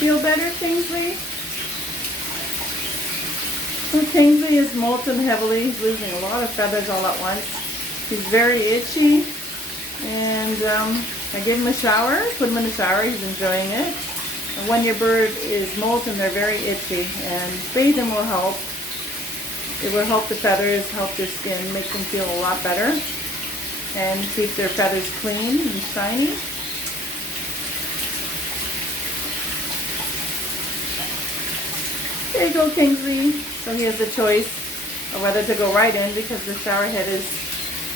Feel better, Kingsley? So Kingsley is molting heavily. He's losing a lot of feathers all at once. He's very itchy. And I gave him a shower, put him in the shower. He's enjoying it. And when your bird is molten, they're very itchy. And bathing will help. It will help the feathers, help their skin, make them feel a lot better. And keep their feathers clean and shiny. There you go, Kingsley. So he has the choice of whether to go right in because the shower head is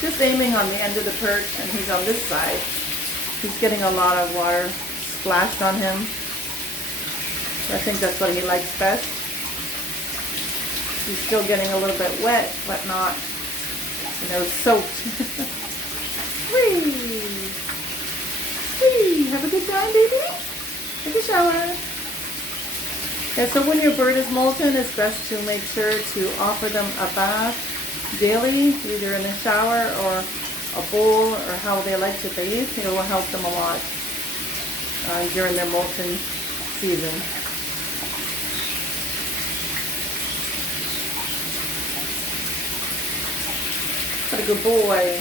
just aiming on the end of the perch and he's on this side. He's getting a lot of water splashed on him. So I think that's what he likes best. He's still getting a little bit wet, but not, soaked. Whee! Whee! Have a good time, baby. Take a shower. Yeah, so when your bird is molten, it's best to make sure to offer them a bath daily, either in a shower or a bowl or how they like to bathe. It will help them a lot during their molten season. What a good boy.